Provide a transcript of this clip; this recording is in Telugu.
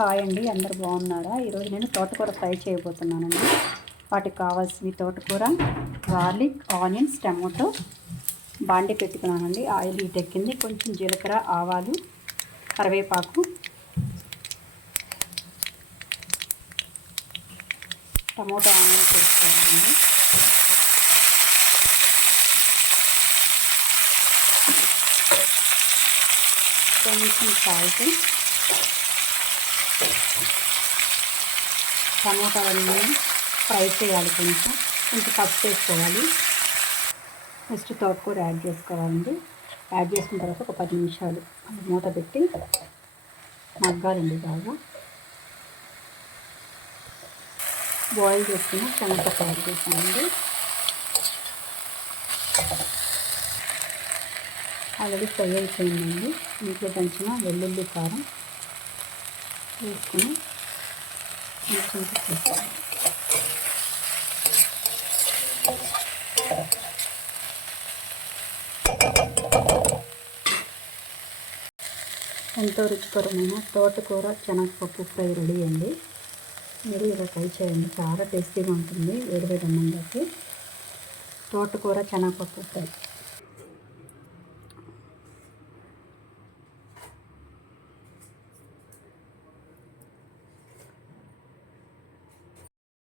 హాయ్ అండి, అందరు బాగున్నారా? ఈరోజు నేను తోటకూర ఫ్రై చేయబోతున్నానండి. వాటికి కావాల్సినవి తోటకూర, గార్లిక్, ఆనియన్స్, టమాటో బాండి పెట్టుకున్నానండి. ఆయిల్ హీట్ ఎక్కింది. కొంచెం జీలకర్ర, ఆవాలు, కరివేపాకు, టమాటో, ఆనియన్స్ వేసుకోవాలండి. కొంచెం సాల్ట్, టమాటాలన్నీ ఫ్రై చేయాలి. కొంచెం పసుపు వేసుకోవాలి. నెక్స్ట్ తోటకూర యాడ్ చేసుకోవాలండి. యాడ్ చేసుకున్న తర్వాత ఒక 10 నిమిషాలు మూత పెట్టి మగ్గాలండి. బాగా బాయిల్ చేసుకున్న శనగపప్పు యాడ్ చేసానండి. ఆల్రెడీ ఫ్రై అయిపోయిందండి. ఇంట్లో దంచిన వెల్లుల్లి, కారం వేసుకుని కొంచెం ఎంతో రుచికరమైన తోటకూర శనగపప్పు ఫ్రై రెడీ అండి. మీరు ఇలా ట్రై చేయండి, చాలా టేస్టీగా ఉంటుంది. వేడివేడి అన్నంలోకి తోటకూర శనగపప్పు ఫ్రై.